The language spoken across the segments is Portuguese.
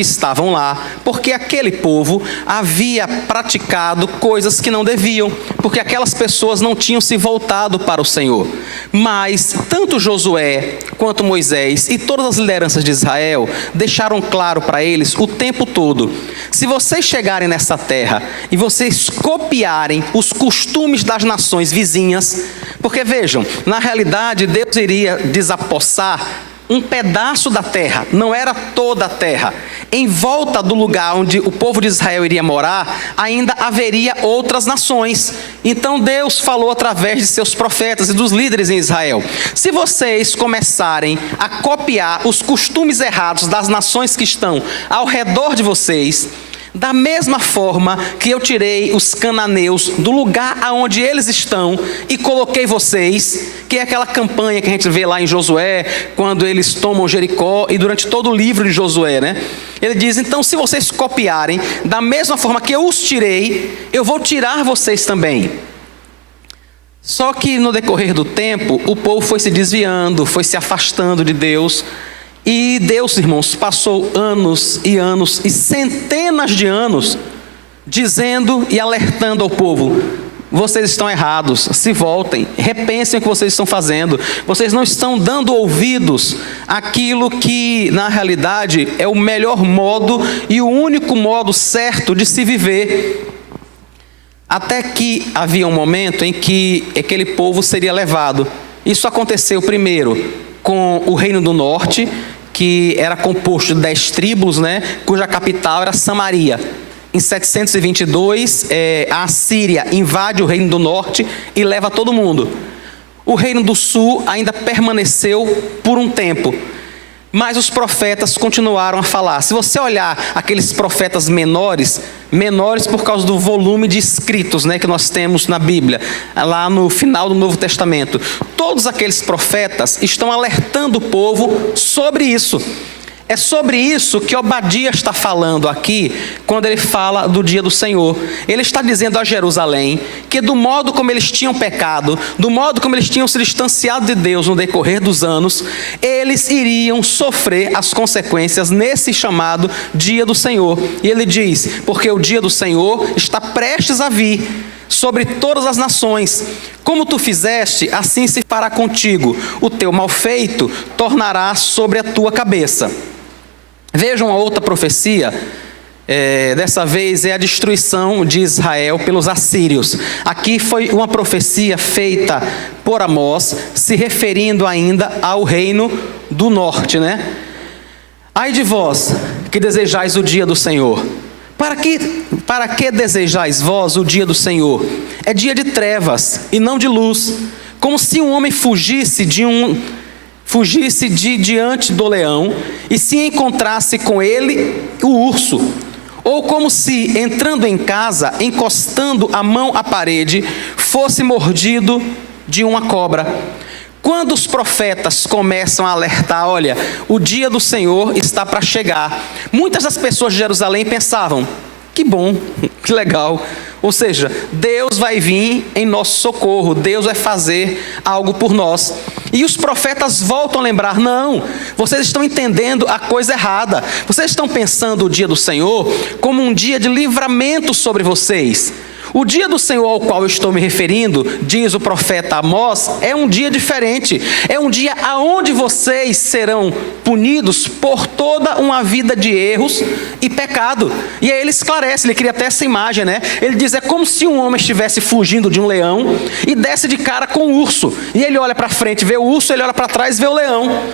que estavam lá, porque aquele povo havia praticado coisas que não deviam, porque aquelas pessoas não tinham se voltado para o Senhor. Mas tanto Josué quanto Moisés e todas as lideranças de Israel deixaram claro para eles o tempo todo: se vocês chegarem nessa terra e vocês copiarem os costumes das nações vizinhas, porque vejam, na realidade Deus iria desapossar um pedaço da terra, não era toda a terra. Em volta do lugar onde o povo de Israel iria morar, ainda haveria outras nações. Então Deus falou através de seus profetas e dos líderes em Israel: se vocês começarem a copiar os costumes errados das nações que estão ao redor de vocês, da mesma forma que eu tirei os cananeus do lugar aonde eles estão e coloquei vocês, que é aquela campanha que a gente vê lá em Josué, quando eles tomam Jericó, e durante todo o livro de Josué, né? Ele diz: então, se vocês copiarem, da mesma forma que eu os tirei, eu vou tirar vocês também. Só que no decorrer do tempo, o povo foi se desviando, foi se afastando de Deus. E Deus, irmãos, passou anos e anos e centenas de anos dizendo e alertando ao povo: vocês estão errados, se voltem, repensem o que vocês estão fazendo, vocês não estão dando ouvidos àquilo que na realidade é o melhor modo e o único modo certo de se viver. Até que havia um momento em que aquele povo seria levado. Isso aconteceu primeiro com o Reino do Norte, que era composto de 10 tribos, né, cuja capital era Samaria. Em 722, a Assíria invade o Reino do Norte e leva todo mundo. O Reino do Sul ainda permaneceu por um tempo, mas os profetas continuaram a falar. Se você olhar aqueles profetas menores por causa do volume de escritos, né, que nós temos na Bíblia, lá no final do Novo Testamento, todos aqueles profetas estão alertando o povo sobre isso. É sobre isso que Obadias está falando aqui, quando ele fala do dia do Senhor. Ele está dizendo a Jerusalém que do modo como eles tinham pecado, do modo como eles tinham se distanciado de Deus no decorrer dos anos, eles iriam sofrer as consequências nesse chamado dia do Senhor. E ele diz: porque o dia do Senhor está prestes a vir sobre todas as nações. Como tu fizeste, assim se fará contigo. O teu malfeito tornará sobre a tua cabeça. Vejam a outra profecia, dessa vez é a destruição de Israel pelos assírios. Aqui foi uma profecia feita por Amós, se referindo ainda ao reino do norte, né? Ai de vós que desejais o dia do Senhor. Para que desejais vós o dia do Senhor? É dia de trevas e não de luz, como se um homem fugisse de diante do leão e se encontrasse com ele o urso, ou como se, entrando em casa, encostando a mão à parede, fosse mordido de uma cobra. Quando os profetas começam a alertar: olha, o dia do Senhor está para chegar, muitas das pessoas de Jerusalém pensavam: que bom, que legal. Ou seja, Deus vai vir em nosso socorro, Deus vai fazer algo por nós. E os profetas voltam a lembrar: não, vocês estão entendendo a coisa errada. Vocês estão pensando o dia do Senhor como um dia de livramento sobre vocês. O dia do Senhor ao qual eu estou me referindo, diz o profeta Amós, é um dia diferente. É um dia aonde vocês serão punidos por toda uma vida de erros e pecado. E aí ele esclarece, ele cria até essa imagem, né? Ele diz: é como se um homem estivesse fugindo de um leão e desce de cara com um urso. E ele olha para frente, vê o urso, ele olha para trás, vê o leão.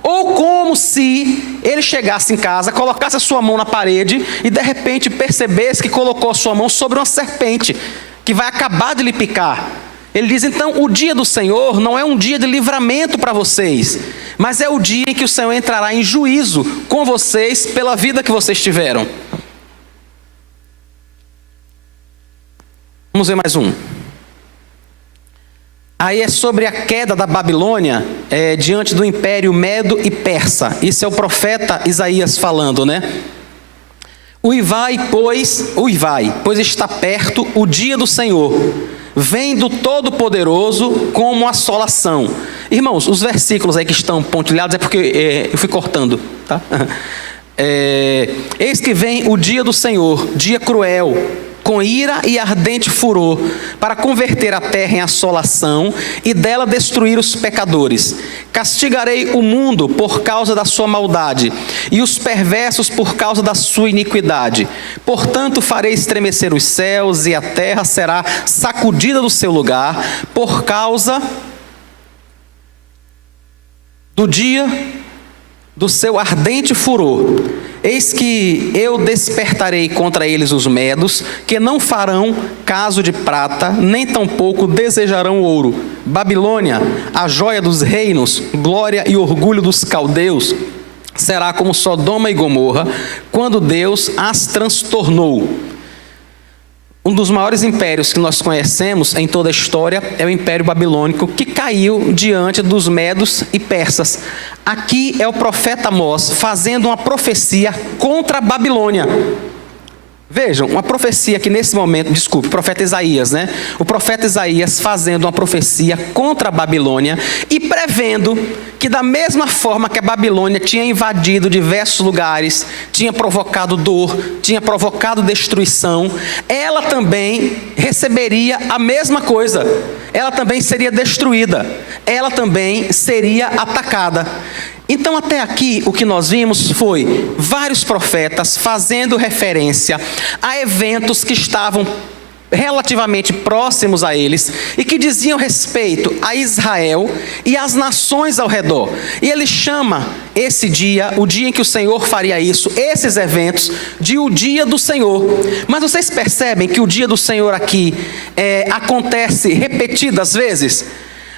Ou como se ele chegasse em casa, colocasse a sua mão na parede e de repente percebesse que colocou a sua mão sobre uma serpente que vai acabar de lhe picar. Ele diz: então o dia do Senhor não é um dia de livramento para vocês, mas é o dia em que o Senhor entrará em juízo com vocês pela vida que vocês tiveram. Vamos ver mais um. Aí é sobre a queda da Babilônia diante do império Medo e Persa. Isso é o profeta Isaías falando, né? Uivai, pois está perto o dia do Senhor. Vem do Todo-Poderoso como assolação. Irmãos, os versículos aí que estão pontilhados é porque eu fui cortando, tá? Eis que vem o dia do Senhor, dia cruel, com ira e ardente furor, para converter a terra em assolação e dela destruir os pecadores. Castigarei o mundo por causa da sua maldade, e os perversos por causa da sua iniquidade. Portanto, farei estremecer os céus, e a terra será sacudida do seu lugar, por causa do dia do seu ardente furor. Eis que eu despertarei contra eles os medos, que não farão caso de prata, nem tampouco desejarão ouro. Babilônia, a joia dos reinos, glória e orgulho dos caldeus, será como Sodoma e Gomorra, quando Deus as transtornou. Um dos maiores impérios que nós conhecemos em toda a história é o Império Babilônico, que caiu diante dos medos e persas. Aqui é o profeta Amós fazendo uma profecia contra a Babilônia. Vejam, uma profecia que nesse momento, o profeta Isaías, né? O profeta Isaías fazendo uma profecia contra a Babilônia e prevendo que da mesma forma que a Babilônia tinha invadido diversos lugares, tinha provocado dor, tinha provocado destruição, ela também receberia a mesma coisa. Ela também seria destruída, ela também seria atacada. Então até aqui o que nós vimos foi vários profetas fazendo referência a eventos que estavam relativamente próximos a eles e que diziam respeito a Israel e às nações ao redor. E ele chama esse dia, o dia em que o Senhor faria isso, esses eventos, de o dia do Senhor. Mas vocês percebem que o dia do Senhor aqui acontece repetidas vezes?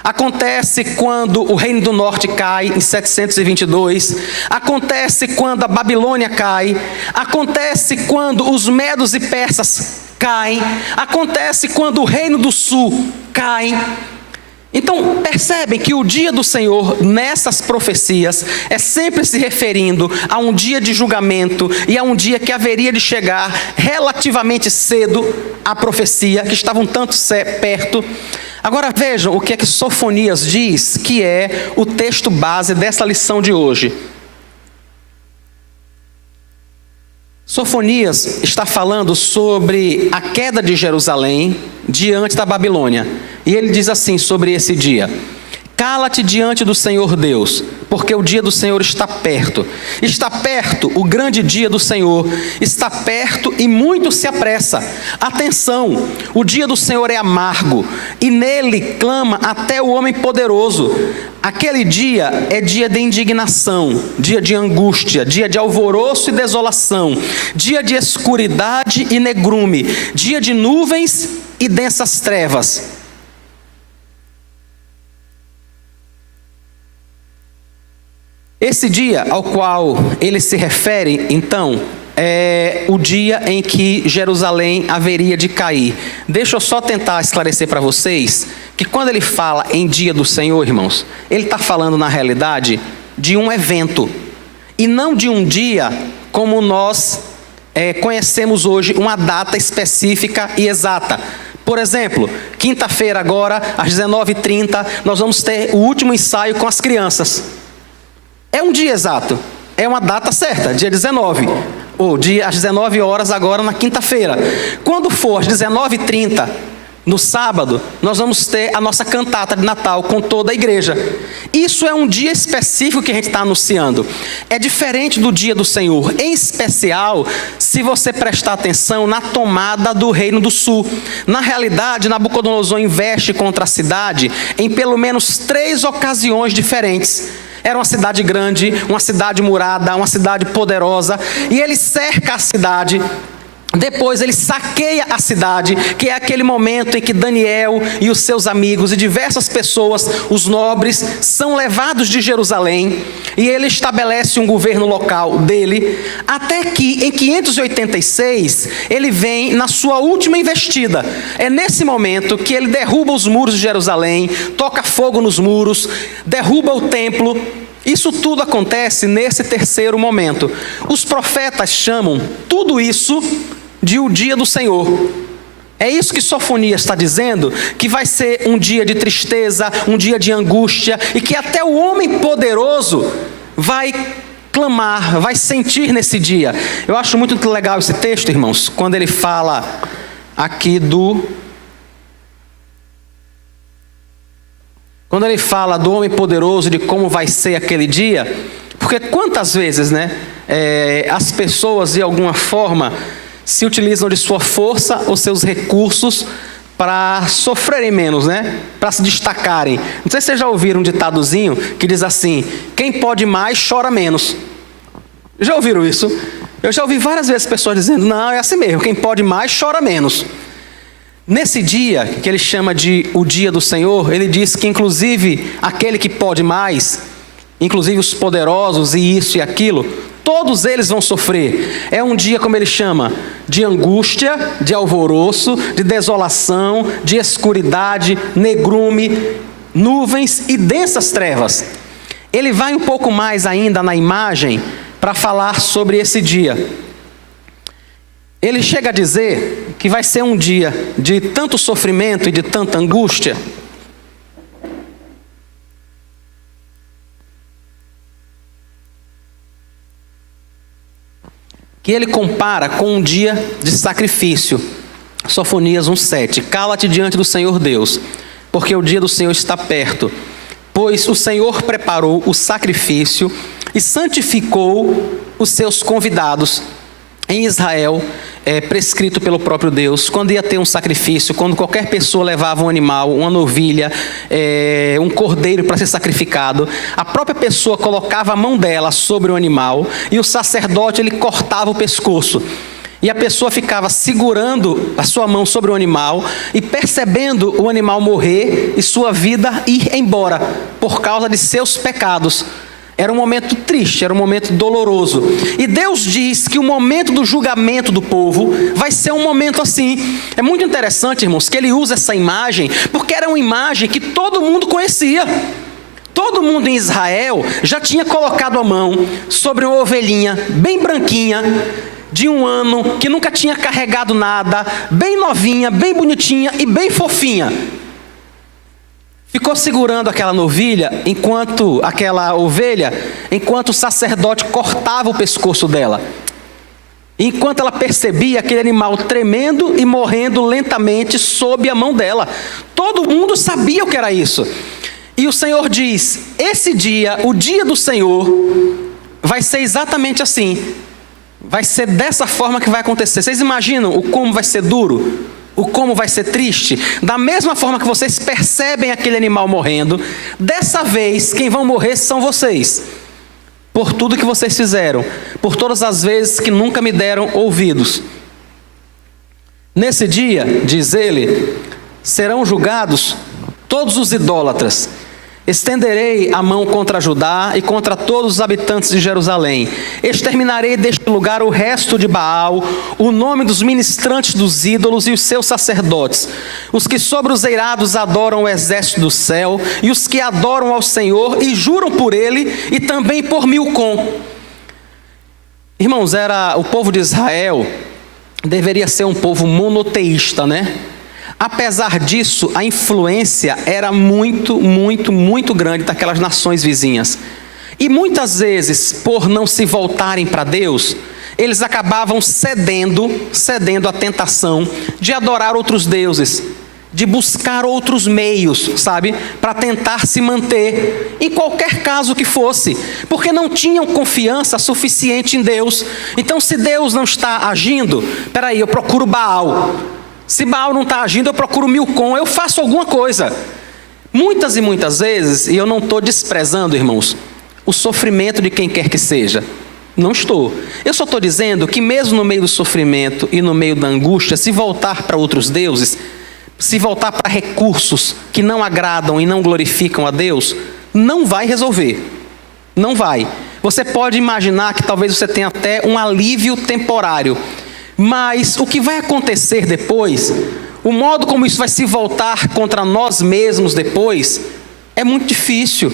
Acontece quando o Reino do Norte cai em 722, acontece quando a Babilônia cai, acontece quando os medos e persas caem, acontece quando o Reino do Sul cai. Então percebem que o dia do Senhor nessas profecias é sempre se referindo a um dia de julgamento e a um dia que haveria de chegar relativamente cedo à profecia, que estava um tanto perto. Agora vejam o que é que Sofonias diz, que é o texto base dessa lição de hoje. Sofonias está falando sobre a queda de Jerusalém diante da Babilônia. E ele diz assim sobre esse dia: cala-te diante do Senhor Deus, porque o dia do Senhor está perto. Está perto o grande dia do Senhor, está perto e muito se apressa. Atenção, o dia do Senhor é amargo, e nele clama até o homem poderoso. Aquele dia é dia de indignação, dia de angústia, dia de alvoroço e desolação, dia de escuridade e negrume, dia de nuvens e densas trevas. Esse dia ao qual ele se refere, então, é o dia em que Jerusalém haveria de cair. Deixa eu só tentar esclarecer para vocês que quando ele fala em dia do Senhor, irmãos, ele está falando na realidade de um evento, e não de um dia como nós conhecemos hoje, uma data específica e exata. Por exemplo, quinta-feira agora, às 19h30, nós vamos ter o último ensaio com as crianças. É um dia exato, é uma data certa, dia 19, ou dia às 19 horas agora na quinta-feira. Quando for às 19h30, no sábado, nós vamos ter a nossa cantata de Natal com toda a igreja. Isso é um dia específico que a gente está anunciando. É diferente do dia do Senhor, em especial se você prestar atenção na tomada do Reino do Sul. Na realidade, Nabucodonosor investe contra a cidade em pelo menos 3 ocasiões diferentes. Era uma cidade grande, uma cidade murada, uma cidade poderosa, e ele cerca a cidade. Depois ele saqueia a cidade, que é aquele momento em que Daniel e os seus amigos e diversas pessoas, os nobres, são levados de Jerusalém, e ele estabelece um governo local dele, até que em 586 ele vem na sua última investida. É nesse momento que ele derruba os muros de Jerusalém, toca fogo nos muros, derruba o templo. Isso tudo acontece nesse terceiro momento. Os profetas chamam tudo isso de o dia do Senhor. É isso que Sofonias está dizendo, que vai ser um dia de tristeza, um dia de angústia, e que até o homem poderoso vai clamar, vai sentir nesse dia. Eu acho muito legal esse texto, irmãos, quando ele fala aqui quando ele fala do homem poderoso, de como vai ser aquele dia, porque quantas vezes, as pessoas de alguma forma se utilizam de sua força ou seus recursos para sofrerem menos, para se destacarem. Não sei se vocês já ouviram um ditadozinho que diz assim: quem pode mais chora menos. Já ouviram isso? Eu já ouvi várias vezes pessoas dizendo: não, é assim mesmo, quem pode mais chora menos. Nesse dia, que ele chama de o dia do Senhor, ele diz que inclusive aquele que pode mais, inclusive os poderosos e isso e aquilo, todos eles vão sofrer. É um dia, como ele chama, de angústia, de alvoroço, de desolação, de escuridade, negrume, nuvens e densas trevas. Ele vai um pouco mais ainda na imagem para falar sobre esse dia. Ele chega a dizer que vai ser um dia de tanto sofrimento e de tanta angústia, que ele compara com um dia de sacrifício. Sofonias 1:7. Cala-te diante do Senhor Deus, porque o dia do Senhor está perto. Pois o Senhor preparou o sacrifício e santificou os seus convidados. Em Israel, prescrito pelo próprio Deus, quando ia ter um sacrifício, quando qualquer pessoa levava um animal, uma novilha, um cordeiro para ser sacrificado, a própria pessoa colocava a mão dela sobre o animal e o sacerdote ele cortava o pescoço. E a pessoa ficava segurando a sua mão sobre o animal e percebendo o animal morrer e sua vida ir embora por causa de seus pecados. Era um momento triste, era um momento doloroso. E Deus diz que o momento do julgamento do povo vai ser um momento assim. É muito interessante, irmãos, que ele usa essa imagem, porque era uma imagem que todo mundo conhecia. Todo mundo em Israel já tinha colocado a mão sobre uma ovelhinha bem branquinha, de 1 ano, que nunca tinha carregado nada, bem novinha, bem bonitinha e bem fofinha. Ficou segurando aquela novilha, enquanto o sacerdote cortava o pescoço dela. Enquanto ela percebia aquele animal tremendo e morrendo lentamente sob a mão dela. Todo mundo sabia o que era isso. E o Senhor diz: esse dia, o dia do Senhor, vai ser exatamente assim. Vai ser dessa forma que vai acontecer. Vocês imaginam o como vai ser duro? O como vai ser triste? Da mesma forma que vocês percebem aquele animal morrendo, dessa vez quem vão morrer são vocês. Por tudo que vocês fizeram, por todas as vezes que nunca me deram ouvidos. Nesse dia, diz ele, serão julgados todos os idólatras. Estenderei a mão contra Judá e contra todos os habitantes de Jerusalém. Exterminarei deste lugar o resto de Baal, o nome dos ministrantes dos ídolos e os seus sacerdotes, os que sobre os eirados adoram o exército do céu e os que adoram ao Senhor e juram por ele e também por Milcom. Irmãos, o povo de Israel deveria ser um povo monoteísta, Apesar disso, a influência era muito, muito, muito grande daquelas nações vizinhas. E muitas vezes, por não se voltarem para Deus, eles acabavam cedendo à tentação de adorar outros deuses, de buscar outros meios, para tentar se manter, em qualquer caso que fosse, porque não tinham confiança suficiente em Deus. Então, se Deus não está agindo, eu procuro Baal. Se Baal não está agindo, eu procuro Milcom, eu faço alguma coisa. Muitas e muitas vezes, e eu não estou desprezando, irmãos, o sofrimento de quem quer que seja. Não estou. Eu só estou dizendo que mesmo no meio do sofrimento e no meio da angústia, se voltar para outros deuses, se voltar para recursos que não agradam e não glorificam a Deus, não vai resolver. Não vai. Você pode imaginar que talvez você tenha até um alívio temporário. Mas o que vai acontecer depois, o modo como isso vai se voltar contra nós mesmos depois, é muito difícil,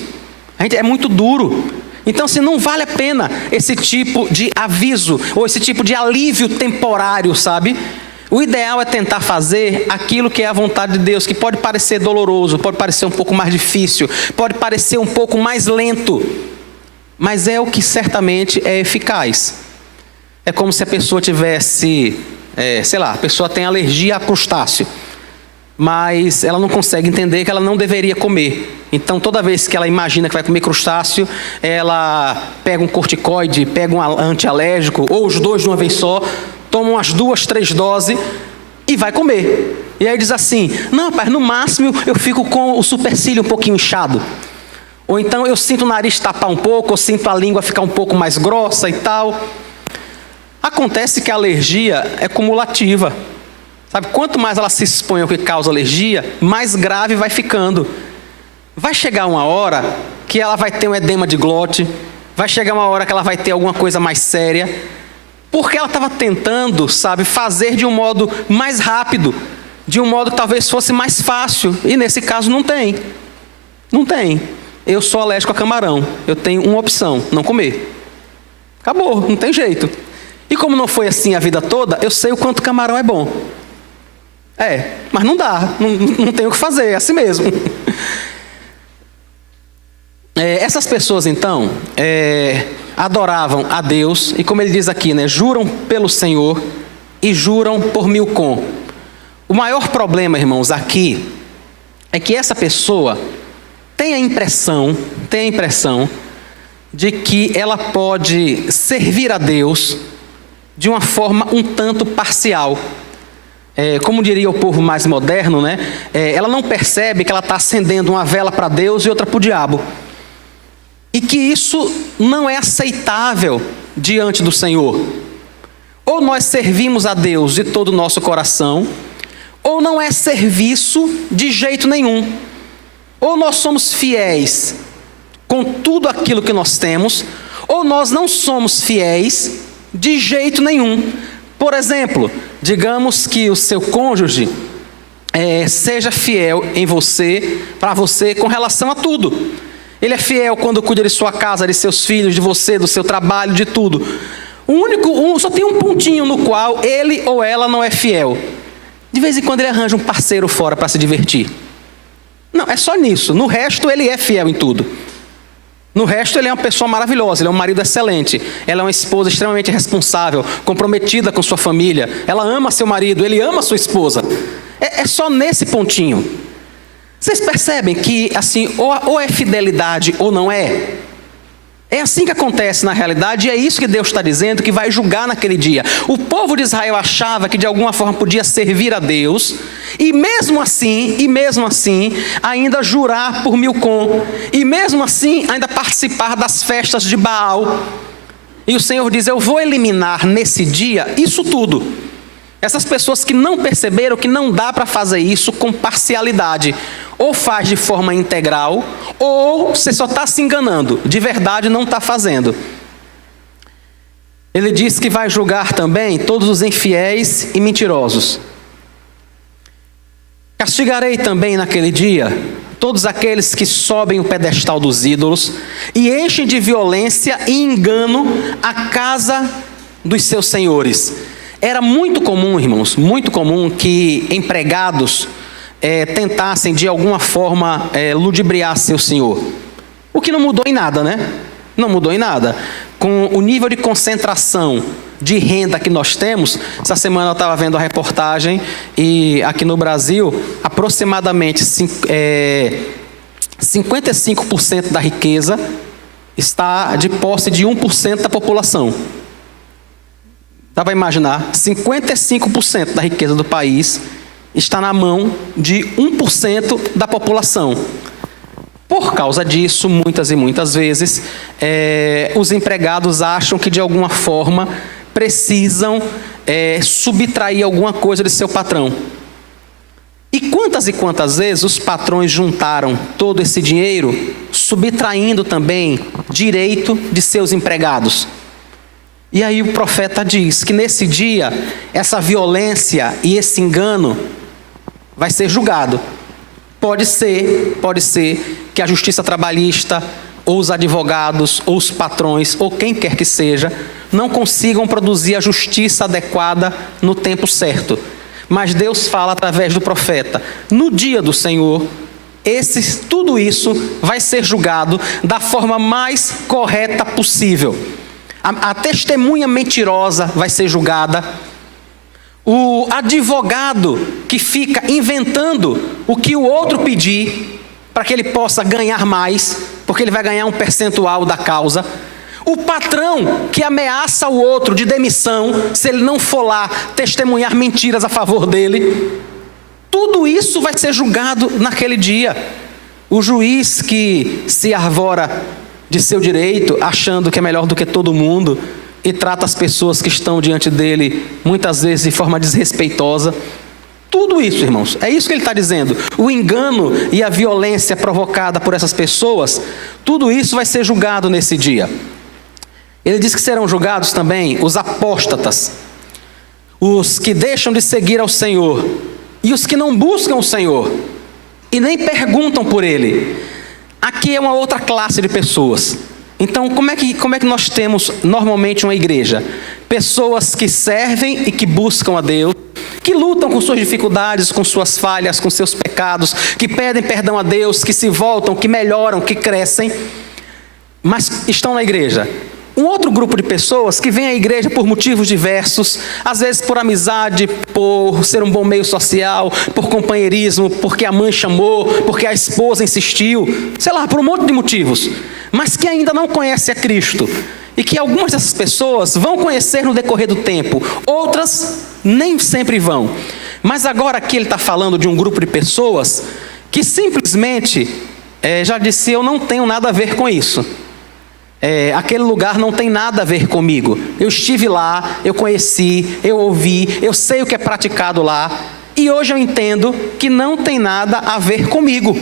é muito duro. Então, se não vale a pena esse tipo de aviso, ou esse tipo de alívio temporário, o ideal é tentar fazer aquilo que é a vontade de Deus, que pode parecer doloroso, pode parecer um pouco mais difícil, pode parecer um pouco mais lento. mas é o que certamente é eficaz. É como se a pessoa tivesse, a pessoa tem alergia a crustáceo, mas ela não consegue entender que ela não deveria comer. Então, toda vez que ela imagina que vai comer crustáceo, ela pega um corticoide, pega um antialérgico, ou os dois de uma vez só, toma umas 2, 3 doses e vai comer. E aí diz assim: não, rapaz, no máximo eu fico com o supercílio um pouquinho inchado. Ou então eu sinto o nariz tapar um pouco, ou sinto a língua ficar um pouco mais grossa e tal. Acontece que a alergia é cumulativa. Sabe, quanto mais ela se expõe ao que causa alergia, mais grave vai ficando. Vai chegar uma hora que ela vai ter um edema de glote, vai chegar uma hora que ela vai ter alguma coisa mais séria, porque ela estava tentando, fazer de um modo mais rápido, de um modo que talvez fosse mais fácil, e nesse caso não tem. Não tem. Eu sou alérgico a camarão, eu tenho uma opção: não comer. Acabou, não tem jeito. E como não foi assim a vida toda, eu sei o quanto camarão é bom. Mas não dá, não tem o que fazer, é assim mesmo. Essas pessoas então adoravam a Deus, e como ele diz aqui, juram pelo Senhor e juram por Milcom. O maior problema, irmãos, aqui é que essa pessoa tem a impressão de que ela pode servir a Deus de uma forma um tanto parcial. Como diria o povo mais moderno, ela não percebe que ela está acendendo uma vela para Deus e outra para o diabo. E que isso não é aceitável diante do Senhor. Ou nós servimos a Deus de todo o nosso coração, ou não é serviço de jeito nenhum. Ou nós somos fiéis com tudo aquilo que nós temos, ou nós não somos fiéis de jeito nenhum. Por exemplo, digamos que o seu cônjuge seja fiel em você, para você, com relação a tudo. Ele é fiel quando cuida de sua casa, de seus filhos, de você, do seu trabalho, de tudo. Só tem um pontinho no qual ele ou ela não é fiel. De vez em quando ele arranja um parceiro fora para se divertir. Não, é só nisso. No resto ele é fiel em tudo. No resto ele é uma pessoa maravilhosa, ele é um marido excelente. Ela é uma esposa extremamente responsável, comprometida com sua família. Ela ama seu marido, ele ama sua esposa. É só nesse pontinho. Vocês percebem que assim, ou é fidelidade ou não é? É assim que acontece na realidade, e é isso que Deus está dizendo que vai julgar naquele dia. O povo de Israel achava que de alguma forma podia servir a Deus, e mesmo assim, ainda jurar por Milcom, e mesmo assim ainda participar das festas de Baal. E o Senhor diz: eu vou eliminar nesse dia isso tudo. Essas pessoas que não perceberam que não dá para fazer isso com parcialidade. Ou faz de forma integral, ou você só está se enganando, de verdade não está fazendo. Ele diz que vai julgar também todos os infiéis e mentirosos. Castigarei também naquele dia todos aqueles que sobem o pedestal dos ídolos e enchem de violência e engano a casa dos seus senhores. Era muito comum, irmãos, muito comum que empregados tentassem de alguma forma ludibriar seu senhor. O que não mudou em nada, Não mudou em nada. Com o nível de concentração de renda que nós temos, essa semana eu estava vendo a reportagem e aqui no Brasil, aproximadamente 55% da riqueza está de posse de 1% da população. Dá para imaginar? 55% da riqueza do país está na mão de 1% da população. Por causa disso, muitas e muitas vezes, os empregados acham que de alguma forma precisam subtrair alguma coisa de seu patrão. E quantas vezes os patrões juntaram todo esse dinheiro, subtraindo também direito de seus empregados. E aí o profeta diz que nesse dia, essa violência e esse engano vai ser julgado. Pode ser que a justiça trabalhista, ou os advogados, ou os patrões, ou quem quer que seja, não consigam produzir a justiça adequada no tempo certo. Mas Deus fala através do profeta: no dia do Senhor, tudo isso vai ser julgado da forma mais correta possível. A testemunha mentirosa vai ser julgada. O advogado que fica inventando o que o outro pedir, para que ele possa ganhar mais, porque ele vai ganhar um percentual da causa. O patrão que ameaça o outro de demissão, se ele não for lá testemunhar mentiras a favor dele. Tudo isso vai ser julgado naquele dia. O juiz que se arvora de seu direito, achando que é melhor do que todo mundo, e trata as pessoas que estão diante dele, muitas vezes de forma desrespeitosa. Tudo isso, irmãos, é isso que ele está dizendo. O engano e a violência provocada por essas pessoas, tudo isso vai ser julgado nesse dia. Ele diz que serão julgados também os apóstatas, os que deixam de seguir ao Senhor, e os que não buscam o Senhor, e nem perguntam por Ele. Aqui é uma outra classe de pessoas. Então, como é que nós temos normalmente uma igreja? Pessoas que servem e que buscam a Deus, que lutam com suas dificuldades, com suas falhas, com seus pecados, que pedem perdão a Deus, que se voltam, que melhoram, que crescem, mas estão na igreja. Um outro grupo de pessoas que vem à igreja por motivos diversos, às vezes por amizade, por ser um bom meio social, por companheirismo, porque a mãe chamou, porque a esposa insistiu, sei lá, por um monte de motivos, mas que ainda não conhece a Cristo, e que algumas dessas pessoas vão conhecer no decorrer do tempo, outras nem sempre vão. Mas agora aqui ele está falando de um grupo de pessoas que simplesmente, já disse, eu não tenho nada a ver com isso. Aquele lugar não tem nada a ver comigo. Eu estive lá, eu conheci, eu ouvi, eu sei o que é praticado lá, e hoje eu entendo que não tem nada a ver comigo.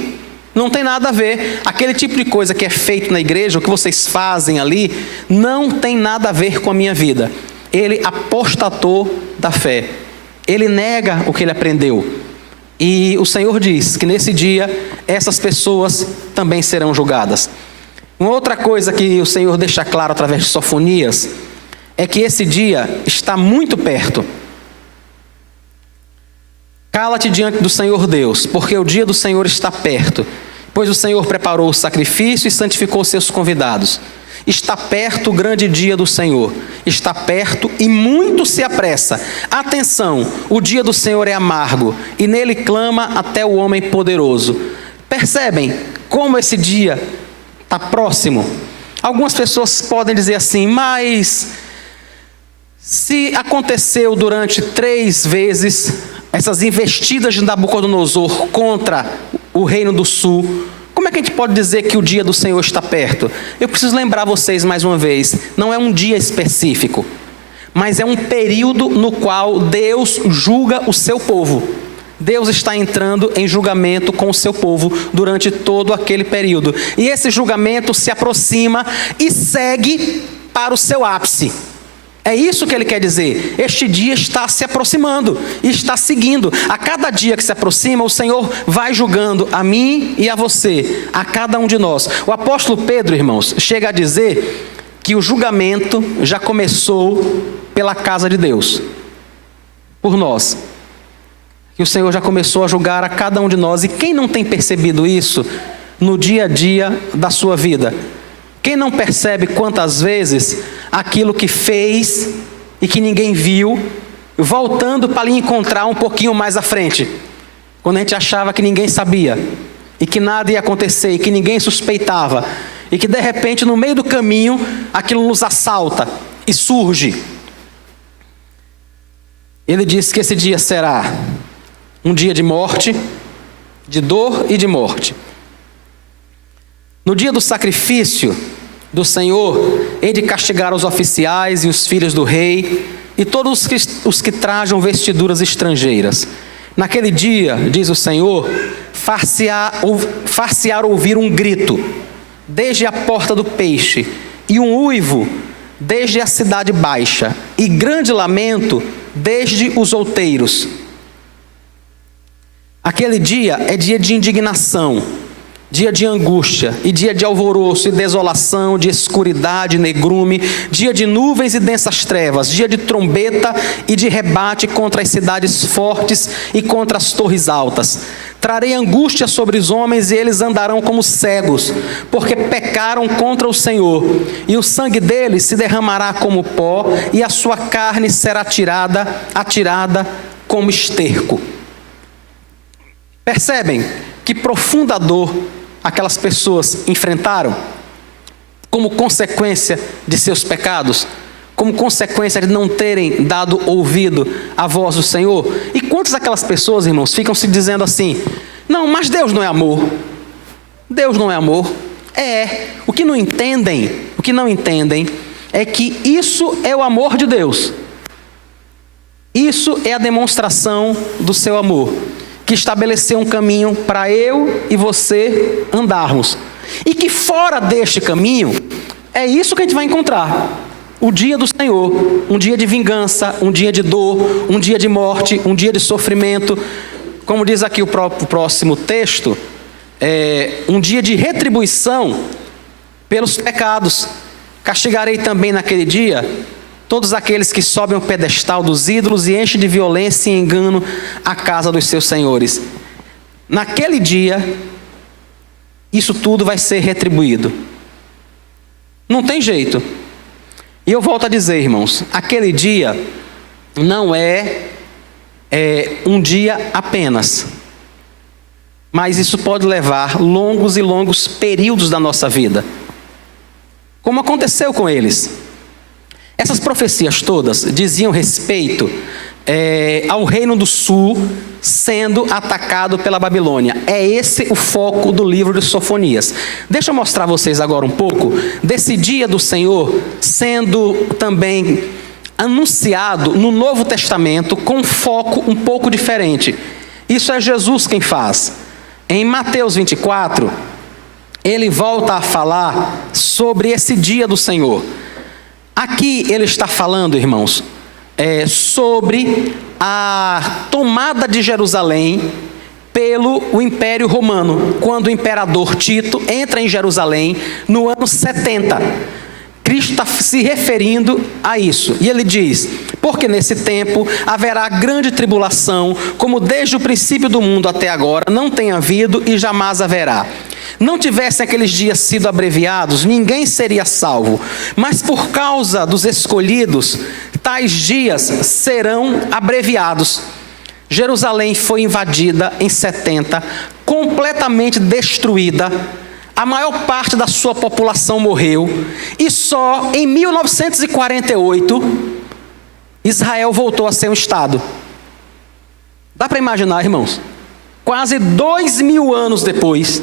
Não tem nada a ver. Aquele tipo de coisa que é feito na igreja, o que vocês fazem ali, não tem nada a ver com a minha vida. Ele apostatou da fé. Ele nega o que ele aprendeu. E o Senhor diz que nesse dia, essas pessoas também serão julgadas. Uma outra coisa que o Senhor deixa claro através de Sofonias é que esse dia está muito perto. Cala-te diante do Senhor Deus, porque o dia do Senhor está perto, pois o Senhor preparou o sacrifício e santificou seus convidados. Está perto o grande dia do Senhor, está perto e muito se apressa. Atenção, o dia do Senhor é amargo e nele clama até o homem poderoso. Percebem como esse dia está próximo? Algumas pessoas podem dizer assim, mas se aconteceu durante 3 vezes essas investidas de Nabucodonosor contra o reino do sul, como é que a gente pode dizer que o dia do Senhor está perto? Eu preciso lembrar vocês mais uma vez, não é um dia específico, mas é um período no qual Deus julga o seu povo. Deus está entrando em julgamento com o seu povo durante todo aquele período. E esse julgamento se aproxima e segue para o seu ápice. É isso que ele quer dizer. Este dia está se aproximando e está seguindo. A cada dia que se aproxima, o Senhor vai julgando a mim e a você, a cada um de nós. O apóstolo Pedro, irmãos, chega a dizer que o julgamento já começou pela casa de Deus, por nós. Que o Senhor já começou a julgar a cada um de nós. E quem não tem percebido isso no dia a dia da sua vida? Quem não percebe quantas vezes aquilo que fez e que ninguém viu, voltando para lhe encontrar um pouquinho mais à frente, quando a gente achava que ninguém sabia, e que nada ia acontecer, e que ninguém suspeitava, e que de repente no meio do caminho aquilo nos assalta e surge. Ele disse que esse dia será um dia de morte, de dor e de morte. No dia do sacrifício do Senhor, hei de castigar os oficiais e os filhos do rei e todos os que trajam vestiduras estrangeiras. Naquele dia, diz o Senhor, far-se-á ouvir um grito desde a porta do peixe e um uivo desde a cidade baixa e grande lamento desde os outeiros. Aquele dia é dia de indignação, dia de angústia, e dia de alvoroço e desolação, de escuridade e negrume, dia de nuvens e densas trevas, dia de trombeta e de rebate contra as cidades fortes e contra as torres altas. Trarei angústia sobre os homens e eles andarão como cegos, porque pecaram contra o Senhor, e o sangue deles se derramará como pó, e a sua carne será atirada como esterco. Percebem que profunda dor aquelas pessoas enfrentaram como consequência de seus pecados, como consequência de não terem dado ouvido à voz do Senhor? E quantas daquelas pessoas, irmãos, ficam se dizendo assim: não, mas Deus não é amor. Deus não é amor. O que não entendem é que isso é o amor de Deus. Isso é a demonstração do seu amor, que estabeleceu um caminho para eu e você andarmos. E que fora deste caminho, é isso que a gente vai encontrar. O dia do Senhor, um dia de vingança, um dia de dor, um dia de morte, um dia de sofrimento. Como diz aqui o próximo texto, um dia de retribuição pelos pecados. Castigarei também naquele dia todos aqueles que sobem o pedestal dos ídolos e enchem de violência e engano a casa dos seus senhores. Naquele dia, isso tudo vai ser retribuído. Não tem jeito. E eu volto a dizer, irmãos, aquele dia não é um dia apenas, mas isso pode levar longos e longos períodos da nossa vida, como aconteceu com eles. Essas profecias todas diziam respeito ao reino do sul sendo atacado pela Babilônia. É esse o foco do livro de Sofonias. Deixa eu mostrar a vocês agora um pouco desse dia do Senhor sendo também anunciado no Novo Testamento com um foco um pouco diferente. Isso é Jesus quem faz. Em Mateus 24, ele volta a falar sobre esse dia do Senhor. Aqui ele está falando, irmãos, sobre a tomada de Jerusalém pelo Império Romano, quando o imperador Tito entra em Jerusalém no ano 70. Cristo está se referindo a isso, e ele diz: porque nesse tempo haverá grande tribulação, como desde o princípio do mundo até agora não tem havido e jamais haverá. Não tivessem aqueles dias sido abreviados, ninguém seria salvo, mas por causa dos escolhidos, tais dias serão abreviados. Jerusalém foi invadida em 70, completamente destruída, a maior parte da sua população morreu, e só em 1948, Israel voltou a ser um Estado. Dá para imaginar, irmãos? Quase 2000 anos depois,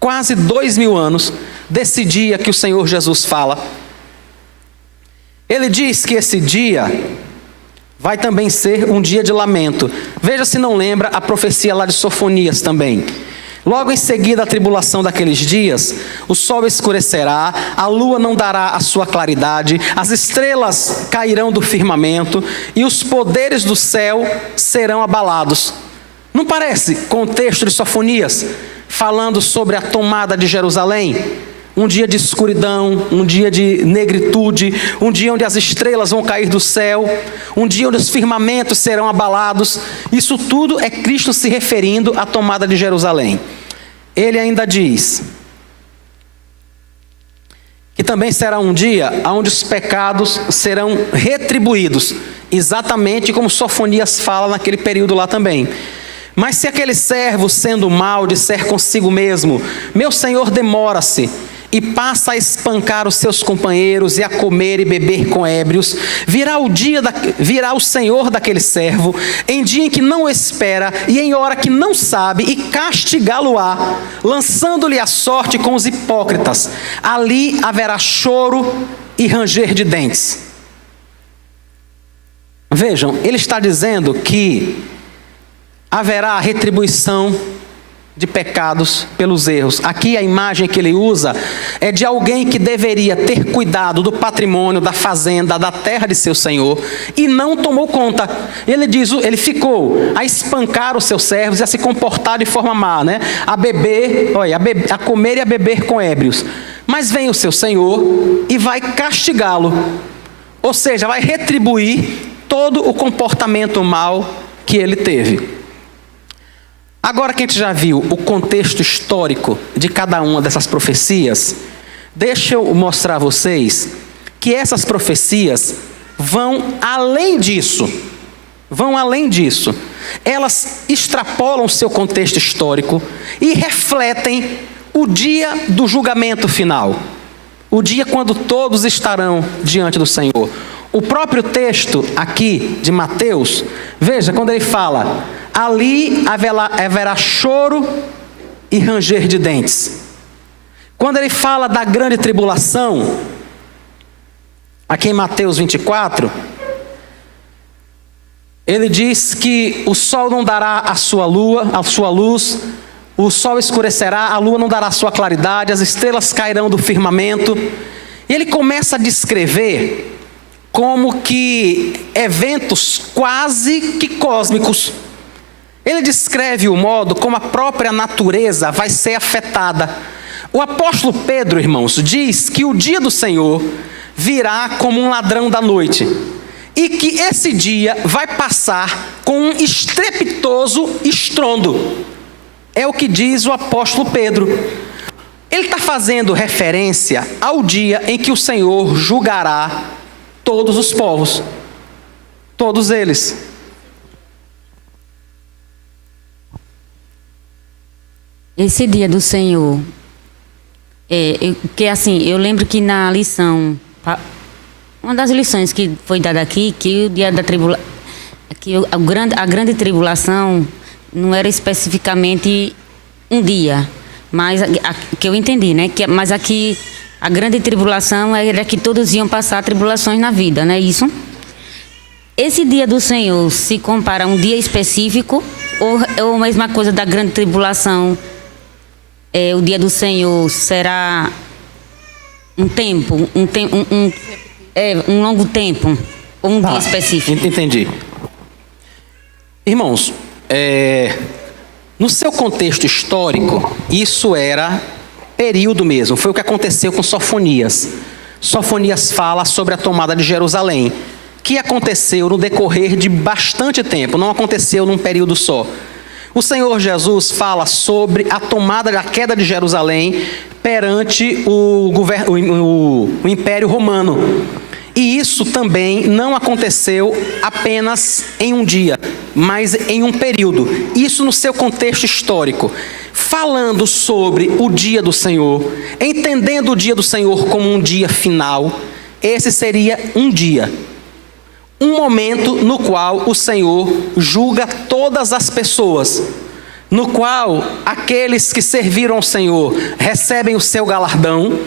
quase 2000 anos desse dia que o Senhor Jesus fala. Ele diz que esse dia vai também ser um dia de lamento. Veja se não lembra a profecia lá de Sofonias também. Logo em seguida a tribulação daqueles dias, o sol escurecerá, a lua não dará a sua claridade, as estrelas cairão do firmamento e os poderes do céu serão abalados. Não parece com o texto de Sofonias falando sobre a tomada de Jerusalém? Um dia de escuridão, um dia de negritude, um dia onde as estrelas vão cair do céu, um dia onde os firmamentos serão abalados. Isso tudo é Cristo se referindo à tomada de Jerusalém. Ele ainda diz que também será um dia onde os pecados serão retribuídos, exatamente como Sofonias fala naquele período lá também. Mas se aquele servo, sendo mau, disser consigo mesmo: meu senhor demora-se, e passa a espancar os seus companheiros e a comer e beber com ébrios, virá o senhor daquele servo, em dia em que não o espera e em hora que não sabe, e castigá-lo-á, lançando-lhe a sorte com os hipócritas. Ali haverá choro e ranger de dentes. Vejam, ele está dizendo que haverá retribuição de pecados pelos erros. Aqui a imagem que ele usa é de alguém que deveria ter cuidado do patrimônio, da fazenda, da terra de seu senhor e não tomou conta. Ele diz, ele ficou a espancar os seus servos e a se comportar de forma má, né? A beber, olha, a comer e a beber com ébrios. Mas vem o seu senhor e vai castigá-lo. Ou seja, vai retribuir todo o comportamento mau que ele teve. Agora que a gente já viu o contexto histórico de cada uma dessas profecias, deixa eu mostrar a vocês que essas profecias vão além disso. Vão além disso. Elas extrapolam o seu contexto histórico e refletem o dia do julgamento final. O dia quando todos estarão diante do Senhor. O próprio texto aqui de Mateus, veja, quando ele fala: ali haverá choro e ranger de dentes. Quando ele fala da grande tribulação, aqui em Mateus 24, ele diz que o sol não dará a sua luz, o sol escurecerá, a lua não dará a sua claridade, as estrelas cairão do firmamento. E ele começa a descrever como que eventos quase que cósmicos. Ele descreve o modo como a própria natureza vai ser afetada. O apóstolo Pedro, irmãos, diz que o dia do Senhor virá como um ladrão da noite. E que esse dia vai passar com um estrepitoso estrondo. É o que diz o apóstolo Pedro. Ele está fazendo referência ao dia em que o Senhor julgará todos os povos. Todos eles. Esse dia do Senhor, que assim, eu lembro que na lição, uma das lições que foi dada aqui, que o dia da tribulação, que a grande tribulação não era especificamente um dia, mas que eu entendi, né? Mas aqui a grande tribulação era que todos iam passar tribulações na vida, não é isso? Esse dia do Senhor se compara a um dia específico ou a mesma coisa da grande tribulação? O dia do Senhor será um tempo, um longo tempo, ou um dia específico? Entendi. Irmãos, no seu contexto histórico, isso era período mesmo. Foi o que aconteceu com Sofonias. Sofonias fala sobre a tomada de Jerusalém, que aconteceu no decorrer de bastante tempo, não aconteceu num período só. O Senhor Jesus fala sobre a tomada da queda de Jerusalém perante o Império Romano. E isso também não aconteceu apenas em um dia, mas em um período. Isso no seu contexto histórico. Falando sobre o dia do Senhor, entendendo o dia do Senhor como um dia final, esse seria um dia. Um momento no qual o Senhor julga todas as pessoas, no qual aqueles que serviram ao Senhor recebem o seu galardão,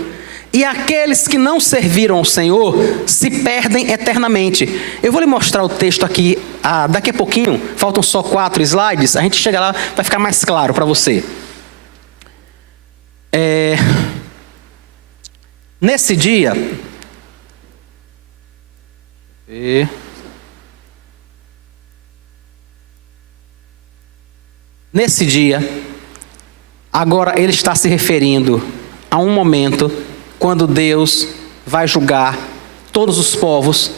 e aqueles que não serviram ao Senhor se perdem eternamente. Eu vou lhe mostrar o texto aqui daqui a pouquinho, faltam só 4 slides, a gente chega lá, vai ficar mais claro para você. Nesse dia... Nesse dia, agora ele está se referindo a um momento quando Deus vai julgar todos os povos.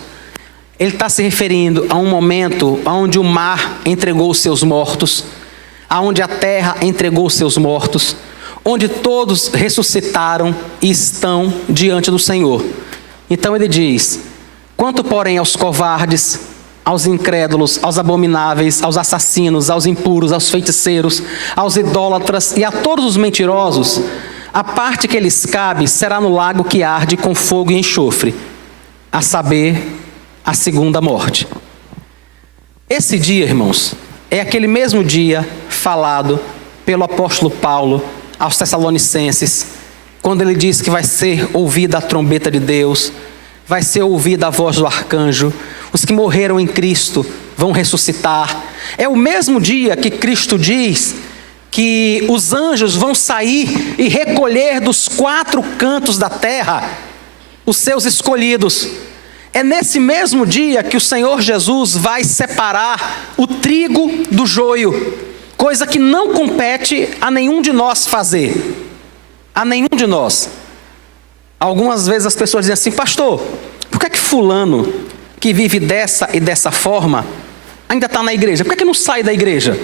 Ele está se referindo a um momento onde o mar entregou os seus mortos, onde a terra entregou os seus mortos, onde todos ressuscitaram e estão diante do Senhor. Então ele diz: quanto porém aos covardes, aos incrédulos, aos abomináveis, aos assassinos, aos impuros, aos feiticeiros, aos idólatras e a todos os mentirosos, a parte que lhes cabe será no lago que arde com fogo e enxofre, a saber, a segunda morte. Esse dia, irmãos, é aquele mesmo dia falado pelo apóstolo Paulo aos Tessalonicenses, quando ele diz que vai ser ouvida a trombeta de Deus, vai ser ouvida a voz do arcanjo, os que morreram em Cristo vão ressuscitar. É o mesmo dia que Cristo diz que os anjos vão sair e recolher dos 4 cantos da terra os seus escolhidos. É nesse mesmo dia que o Senhor Jesus vai separar o trigo do joio, coisa que não compete a nenhum de nós fazer, a nenhum de nós. Algumas vezes as pessoas dizem assim: pastor, por que é que fulano, que vive dessa e dessa forma, ainda está na igreja? Por que é que não sai da igreja?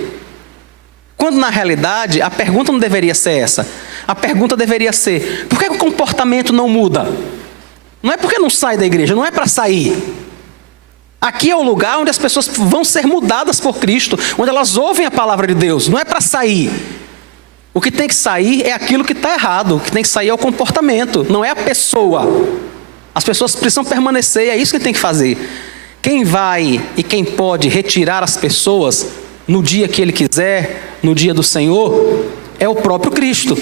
Quando na realidade a pergunta não deveria ser essa. A pergunta deveria ser: por que o comportamento não muda? Não é porque não sai da igreja, não é para sair. Aqui é o lugar onde as pessoas vão ser mudadas por Cristo, onde elas ouvem a palavra de Deus, não é para sair. O que tem que sair é aquilo que está errado, o que tem que sair é o comportamento, não é a pessoa. As pessoas precisam permanecer, é isso que tem que fazer. Quem vai e quem pode retirar as pessoas no dia que Ele quiser, no dia do Senhor, é o próprio Cristo.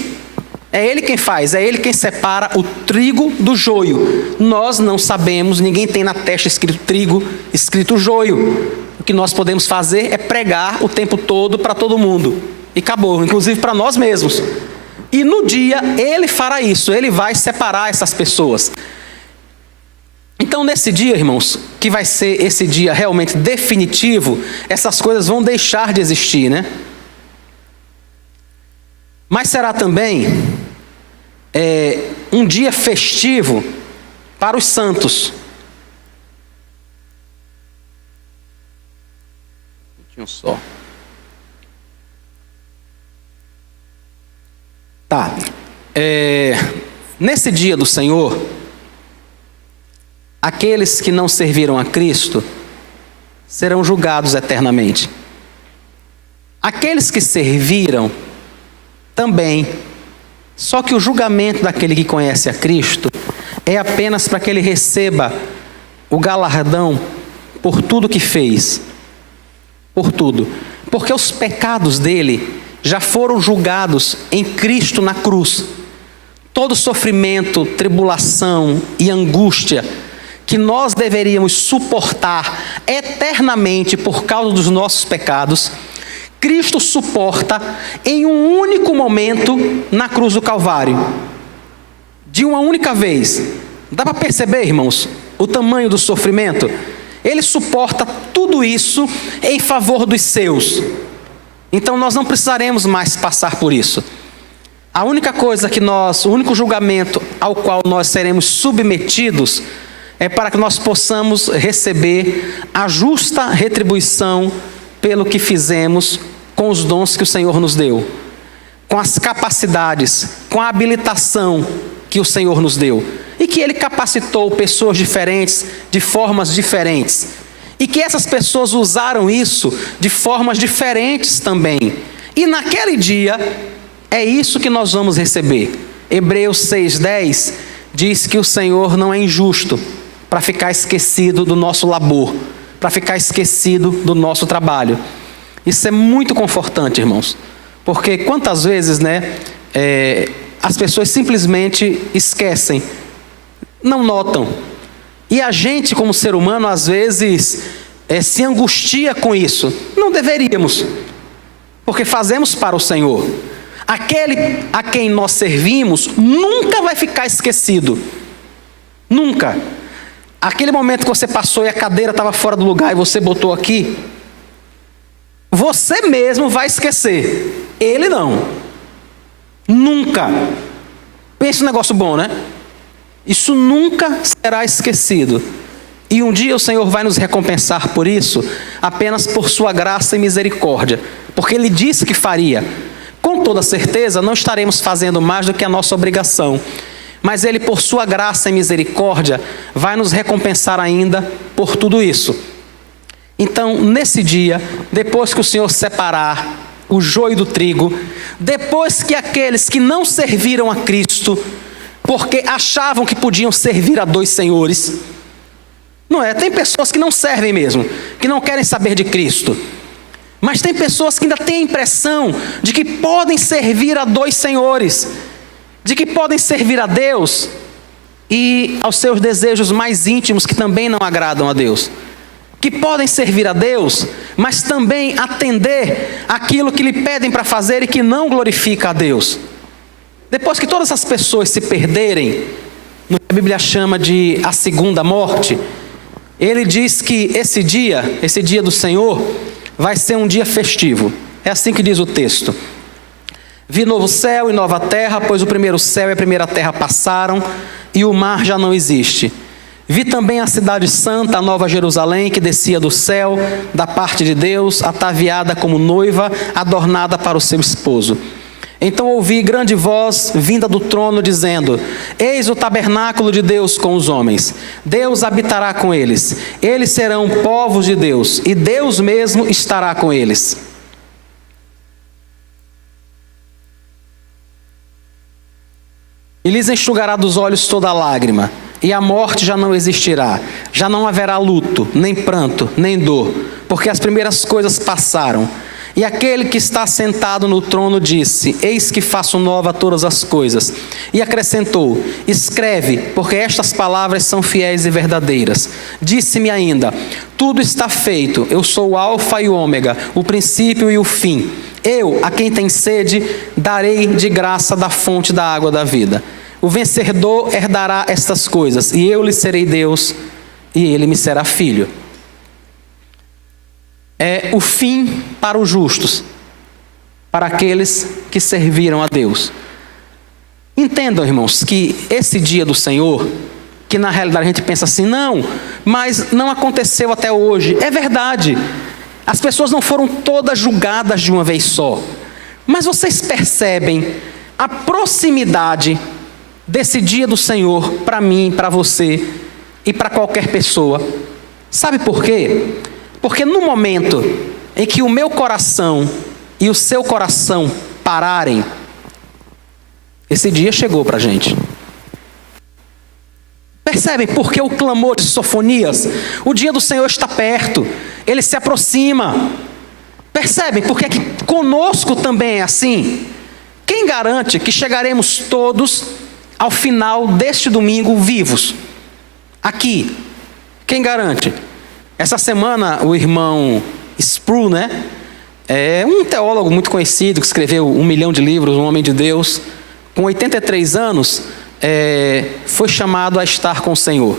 É Ele quem faz, é Ele quem separa o trigo do joio. Nós não sabemos, ninguém tem na testa escrito trigo, escrito joio. O que nós podemos fazer é pregar o tempo todo para todo mundo. E acabou, inclusive para nós mesmos. E no dia Ele fará isso, Ele vai separar essas pessoas. Então nesse dia, irmãos, que vai ser esse dia realmente definitivo, essas coisas vão deixar de existir, né? Mas será também um dia festivo para os santos. Só. Tá. Nesse dia do Senhor, aqueles que não serviram a Cristo serão julgados eternamente. Aqueles que serviram também. Só que o julgamento daquele que conhece a Cristo é apenas para que ele receba o galardão por tudo que fez. Por tudo. Porque os pecados dele já foram julgados em Cristo na cruz. Todo sofrimento, tribulação e angústia que nós deveríamos suportar eternamente por causa dos nossos pecados, Cristo suporta em um único momento na cruz do Calvário. De uma única vez. Dá para perceber, irmãos, o tamanho do sofrimento? Ele suporta tudo isso em favor dos seus. Então nós não precisaremos mais passar por isso. A única coisa que o único julgamento ao qual nós seremos submetidos é para que nós possamos receber a justa retribuição pelo que fizemos com os dons que o Senhor nos deu, com as capacidades, com a habilitação que o Senhor nos deu, e que Ele capacitou pessoas diferentes, de formas diferentes, e que essas pessoas usaram isso de formas diferentes também, e naquele dia, é isso que nós vamos receber. Hebreus 6:10 diz que o Senhor não é injusto para ficar esquecido do nosso labor, para ficar esquecido do nosso trabalho. Isso é muito confortante, irmãos, porque quantas vezes, as pessoas simplesmente esquecem, não notam, e a gente como ser humano às vezes se angustia com isso. Não deveríamos, porque fazemos para o Senhor. Aquele a quem nós servimos nunca vai ficar esquecido, nunca. Aquele momento que você passou e a cadeira estava fora do lugar e você botou aqui, você mesmo vai esquecer, ele não, nunca. Pense um negócio bom, né? Isso nunca será esquecido. E um dia o Senhor vai nos recompensar por isso, apenas por sua graça e misericórdia, porque Ele disse que faria. Com toda certeza não estaremos fazendo mais do que a nossa obrigação, mas Ele, por sua graça e misericórdia, vai nos recompensar ainda por tudo isso. Então, nesse dia, depois que o Senhor separar o joio do trigo, depois que aqueles que não serviram a Cristo, porque achavam que podiam servir a 2 senhores, não é? Tem pessoas que não servem mesmo, que não querem saber de Cristo, mas tem pessoas que ainda têm a impressão de que podem servir a 2 senhores, de que podem servir a Deus e aos seus desejos mais íntimos que também não agradam a Deus, que podem servir a Deus, mas também atender aquilo que lhe pedem para fazer e que não glorifica a Deus. Depois que todas as pessoas se perderem, no que a Bíblia chama de a segunda morte, ele diz que esse dia do Senhor, vai ser um dia festivo. É assim que diz o texto. Vi novo céu e nova terra, pois o primeiro céu e a primeira terra passaram, e o mar já não existe. Vi também a cidade santa, a nova Jerusalém, que descia do céu, da parte de Deus, ataviada como noiva, adornada para o seu esposo. Então ouvi grande voz vinda do trono dizendo: eis o tabernáculo de Deus com os homens. Deus habitará com eles. Eles serão povos de Deus, e Deus mesmo estará com eles. E lhes enxugará dos olhos toda lágrima, e a morte já não existirá. Já não haverá luto, nem pranto, nem dor, porque as primeiras coisas passaram. E aquele que está sentado no trono disse: eis que faço nova todas as coisas. E acrescentou: escreve, porque estas palavras são fiéis e verdadeiras. Disse-me ainda: tudo está feito, eu sou o alfa e o ômega, o princípio e o fim. Eu, a quem tem sede, darei de graça da fonte da água da vida. O vencedor herdará estas coisas, e eu lhe serei Deus, e ele me será filho. É o fim para os justos, para aqueles que serviram a Deus. Entendam, irmãos, que esse dia do Senhor, que na realidade a gente pensa assim, não, mas não aconteceu até hoje. É verdade, as pessoas não foram todas julgadas de uma vez só. Mas vocês percebem a proximidade desse dia do Senhor para mim, para você e para qualquer pessoa. Sabe por quê? Porque no momento em que o meu coração e o seu coração pararem, esse dia chegou para a gente. Percebem porque o clamor de Sofonias? O dia do Senhor está perto, ele se aproxima. Percebem porque que conosco também é assim? Quem garante que chegaremos todos ao final deste domingo vivos? Aqui, quem garante? Essa semana o irmão Sproul, é um teólogo muito conhecido, que escreveu 1 milhão de livros, um homem de Deus, com 83 anos, foi chamado a estar com o Senhor.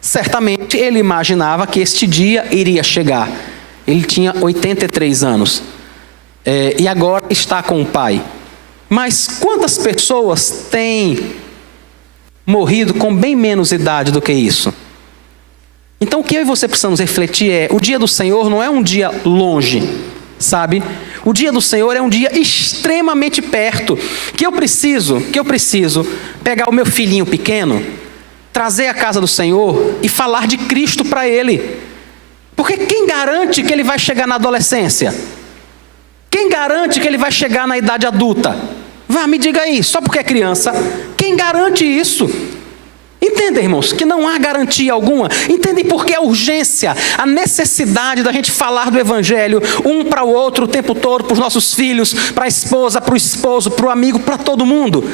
Certamente ele imaginava que este dia iria chegar. Ele tinha 83 anos, e agora está com o Pai. Mas quantas pessoas têm morrido com bem menos idade do que isso? Então o que eu e você precisamos refletir é: o dia do Senhor não é um dia longe, sabe? O dia do Senhor é um dia extremamente perto, que eu preciso pegar o meu filhinho pequeno, trazer à casa do Senhor e falar de Cristo para ele. Porque quem garante que ele vai chegar na adolescência? Quem garante que ele vai chegar na idade adulta? Vá, me diga aí, só porque é criança, quem garante isso? Entendem, irmãos, que não há garantia alguma? Entendem por que a urgência, a necessidade da gente falar do Evangelho um para o outro o tempo todo, para os nossos filhos, para a esposa, para o esposo, para o amigo, para todo mundo?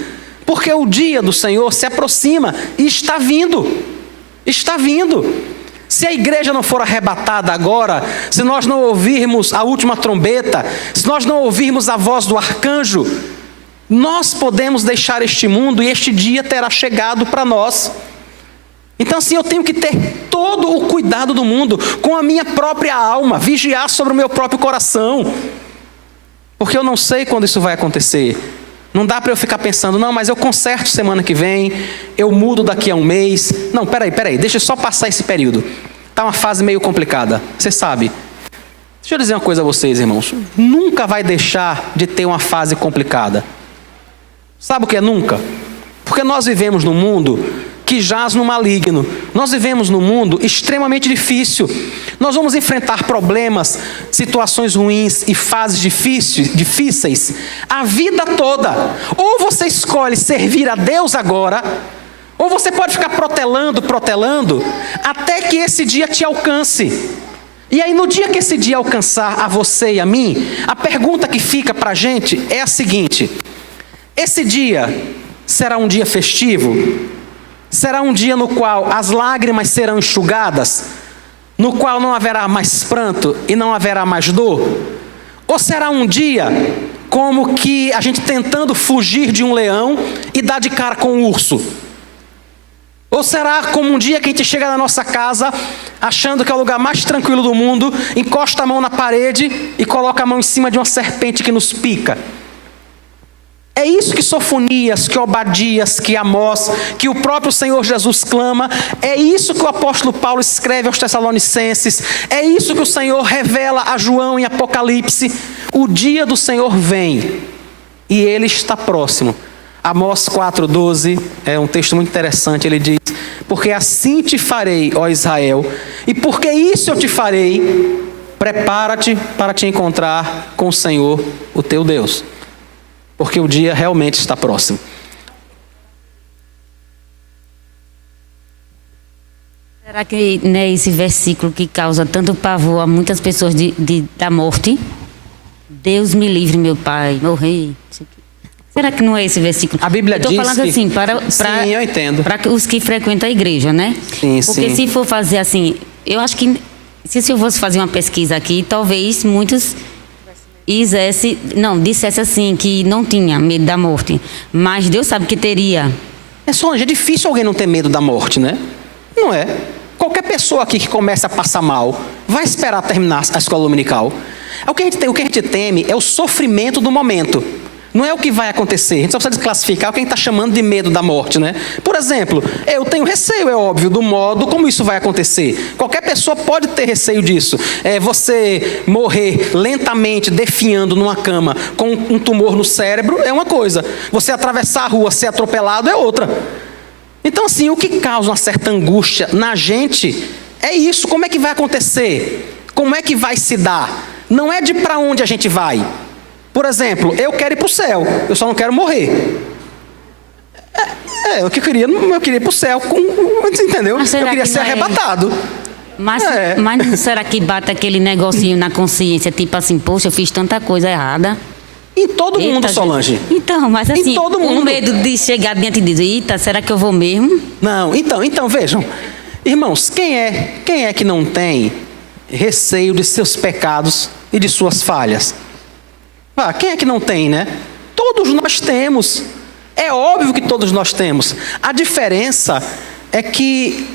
Porque o dia do Senhor se aproxima e está vindo. Está vindo. Se a igreja não for arrebatada agora, se nós não ouvirmos a última trombeta, se nós não ouvirmos a voz do arcanjo, nós podemos deixar este mundo e este dia terá chegado para nós. Então assim, eu tenho que ter todo o cuidado do mundo com a minha própria alma, vigiar sobre o meu próprio coração, porque eu não sei quando isso vai acontecer. Não dá para eu ficar pensando, não, mas eu conserto semana que vem, eu mudo daqui a um mês. Não, peraí, deixa eu só passar esse período. Está uma fase meio complicada, você sabe. Deixa eu dizer uma coisa a vocês, irmãos, nunca vai deixar de ter uma fase complicada. Sabe o que é nunca? Porque nós vivemos num mundo que jaz no maligno. Nós vivemos num mundo extremamente difícil. Nós vamos enfrentar problemas, situações ruins e fases difíceis a vida toda. Ou você escolhe servir a Deus agora, ou você pode ficar protelando, até que esse dia te alcance. E aí no dia que esse dia alcançar a você e a mim, a pergunta que fica para a gente é a seguinte: esse dia será um dia festivo? Será um dia no qual as lágrimas serão enxugadas? no qual não haverá mais pranto e não haverá mais dor? Ou será um dia como que a gente tentando fugir de um leão e dar de cara com um urso? Ou será como um dia que a gente chega na nossa casa achando que é o lugar mais tranquilo do mundo, encosta a mão na parede e coloca a mão em cima de uma serpente que nos pica? É isso que Sofonias, que Obadias, que Amós, que o próprio Senhor Jesus clama. É isso que o apóstolo Paulo escreve aos Tessalonicenses. É isso que o Senhor revela a João em Apocalipse. O dia do Senhor vem e ele está próximo. Amós 4,12 é um texto muito interessante. Ele diz: porque assim te farei, ó Israel, e porque isso eu te farei, prepara-te para te encontrar com o Senhor, o teu Deus. Porque o dia realmente está próximo. Será que não é esse versículo que causa tanto pavor a muitas pessoas da morte? Deus me livre, meu pai, morrer. Será que não é esse versículo? A Bíblia diz que... Eu estou falando assim, sim, eu entendo. Para os que frequentam a igreja, né? Sim, porque sim. Se for fazer assim, eu acho que se eu fosse fazer uma pesquisa aqui, talvez muitos dissesse assim, que não tinha medo da morte. Mas Deus sabe que teria. É difícil alguém não ter medo da morte, né? Não é? Qualquer pessoa aqui que começa a passar mal, vai esperar terminar a escola dominical. O que a gente teme é o sofrimento do momento. Não é o que vai acontecer. A gente só precisa desclassificar o que a gente está chamando de medo da morte, né? Por exemplo, eu tenho receio, é óbvio, do modo como isso vai acontecer. Qualquer pessoa pode ter receio disso. Você morrer lentamente, definhando numa cama, com um tumor no cérebro, é uma coisa. Você atravessar a rua, ser atropelado, é outra. Então, assim, o que causa uma certa angústia na gente é isso. Como é que vai acontecer? Como é que vai se dar? Não é de para onde a gente vai. Por exemplo, eu quero ir para o céu, eu só não quero morrer. Eu queria ir para o céu, entendeu? Eu queria ser arrebatado. Mas será que bate aquele negocinho na consciência, tipo assim, poxa, eu fiz tanta coisa errada? Em todo mundo, Solange. Então, mas assim, em todo mundo. O medo de chegar diante de Deus, eita, será que eu vou mesmo? Não, então vejam. Irmãos, quem é que não tem receio de seus pecados e de suas falhas? Quem é que não tem, né? Todos nós temos. É óbvio que todos nós temos. A diferença é que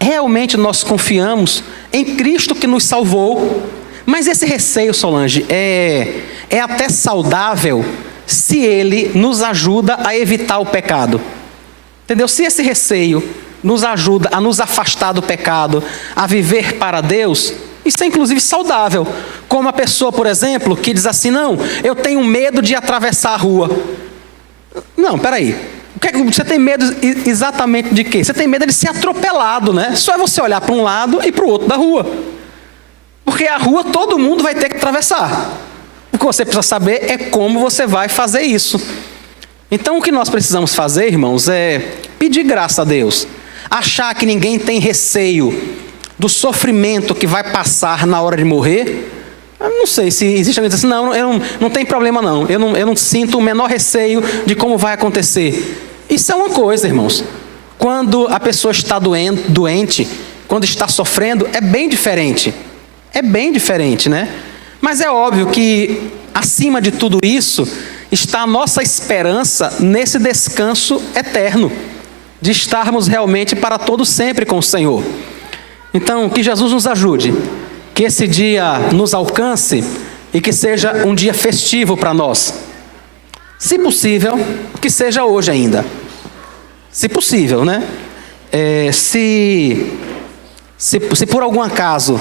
realmente nós confiamos em Cristo que nos salvou. Mas esse receio, Solange, é até saudável se ele nos ajuda a evitar o pecado. Entendeu? Se esse receio nos ajuda a nos afastar do pecado, a viver para Deus, isso é inclusive saudável. Como a pessoa, por exemplo, que diz assim: não, eu tenho medo de atravessar a rua. Não, peraí. Você tem medo exatamente de quê? Você tem medo de ser atropelado, né? Só é você olhar para um lado e para o outro da rua. Porque a rua todo mundo vai ter que atravessar. O que você precisa saber é como você vai fazer isso. Então o que nós precisamos fazer, irmãos, é pedir graça a Deus. Achar que ninguém tem receio do sofrimento que vai passar na hora de morrer. Eu não sei se existe alguém que diz assim: não tem problema não. Eu não sinto o menor receio de como vai acontecer. Isso é uma coisa, irmãos. Quando a pessoa está doente, quando está sofrendo, é bem diferente. É bem diferente, né? Mas é óbvio que, acima de tudo isso, está a nossa esperança nesse descanso eterno, de estarmos realmente para todo sempre com o Senhor. Então, que Jesus nos ajude, que esse dia nos alcance e que seja um dia festivo para nós. Se possível, que seja hoje ainda. Se possível, né? Se por algum acaso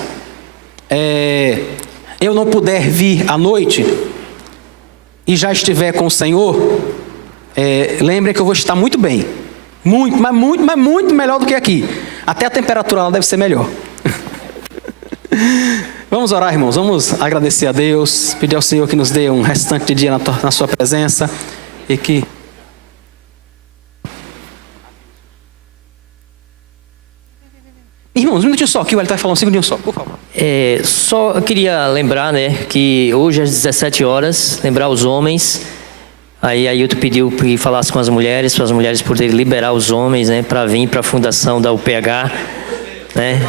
eu não puder vir à noite e já estiver com o Senhor, lembre que eu vou estar muito bem. Muito, mas muito melhor do que aqui. Até a temperatura lá deve ser melhor. Vamos orar, irmãos. Vamos agradecer a Deus. Pedir ao Senhor que nos dê um restante de dia na sua presença. E que... Irmãos, um minutinho só. Aqui o Elton vai falar um segundinho só, por favor. Só eu queria lembrar, né, que hoje às 17 horas, lembrar os homens... Aí Ailton pediu que falasse com as mulheres, para as mulheres poderem liberar os homens, né, para vir para a fundação da UPH. né?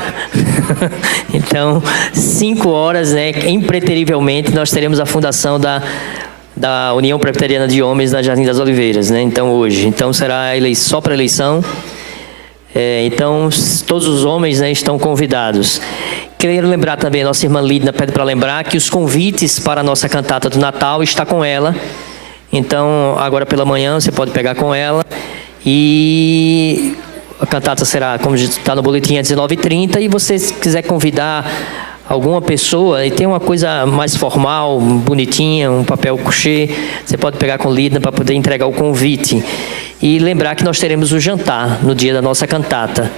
Então, 5 horas, né, impreterivelmente, nós teremos a fundação da União Presbiteriana de Homens na Jardim das Oliveiras, né? Então, hoje. Então, será só para eleição. Então, todos os homens, né, estão convidados. Quero lembrar também, a nossa irmã Lidna pede para lembrar que os convites para a nossa cantata do Natal está com ela. Então, agora pela manhã, você pode pegar com ela. E a cantata será, como está no boletim, às 19h30. E você, se quiser convidar alguma pessoa, e tem uma coisa mais formal, bonitinha, um papel couché, você pode pegar com Lidna para poder entregar o convite. E lembrar que nós teremos o jantar no dia da nossa cantata.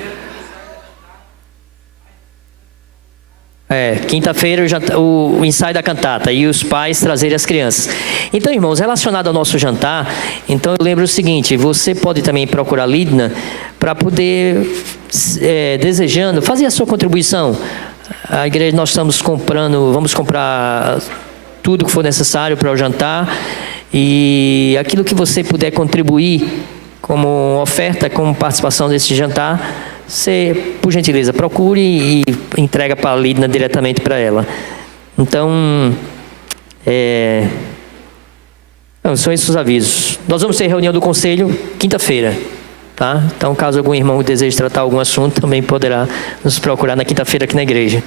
Quinta-feira o ensaio da cantata e os pais trazerem as crianças. Então, irmãos, relacionado ao nosso jantar, então eu lembro o seguinte: você pode também procurar Lidna para poder, desejando, fazer a sua contribuição. A igreja, nós estamos vamos comprar tudo que for necessário para o jantar, e aquilo que você puder contribuir como oferta, como participação desse jantar, você, por gentileza, procure e entrega para a Lidna diretamente para ela. Então, são esses os avisos. Nós vamos ter reunião do conselho quinta-feira, tá? Então, caso algum irmão deseje tratar algum assunto, também poderá nos procurar na quinta-feira aqui na igreja.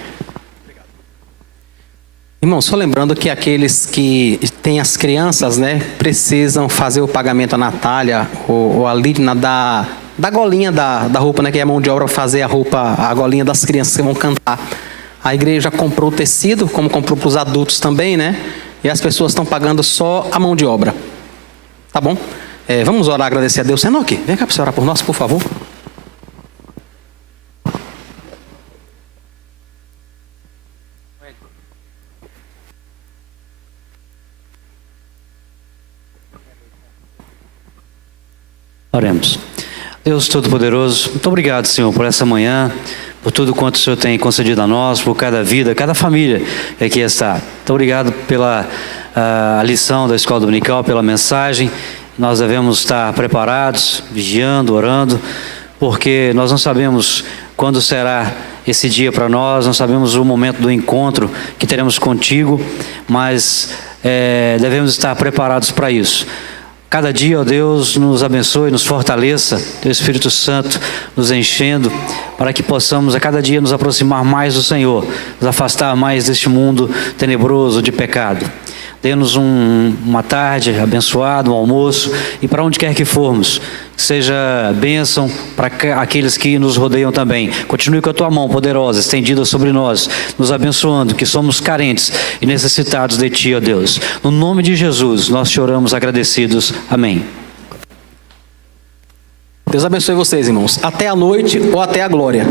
Irmão, só lembrando que aqueles que têm as crianças, né, precisam fazer o pagamento à Natália ou a Lidna da golinha da roupa, né, que é a mão de obra, fazer a golinha das crianças que vão cantar. A igreja comprou o tecido, como comprou para os adultos também, né? E as pessoas estão pagando só a mão de obra. Tá bom? Vamos orar, agradecer a Deus. Enoque, vem cá para você orar por nós, por favor. Oremos. Deus Todo-Poderoso, muito obrigado, Senhor, por essa manhã, por tudo quanto o Senhor tem concedido a nós, por cada vida, cada família que aqui está. Muito obrigado pela lição da Escola Dominical, pela mensagem. Nós devemos estar preparados, vigiando, orando, porque nós não sabemos quando será esse dia para nós, não sabemos o momento do encontro que teremos contigo, mas devemos estar preparados para isso. Cada dia, ó Deus, nos abençoe, nos fortaleça, Teu Espírito Santo nos enchendo, para que possamos a cada dia nos aproximar mais do Senhor, nos afastar mais deste mundo tenebroso de pecado. Dê-nos uma tarde abençoada, um almoço, e para onde quer que formos, que seja bênção para aqueles que nos rodeiam também. Continue com a Tua mão poderosa, estendida sobre nós, nos abençoando, que somos carentes e necessitados de Ti, ó Deus. No nome de Jesus, nós te oramos agradecidos. Amém. Deus abençoe vocês, irmãos. Até a noite ou até a glória.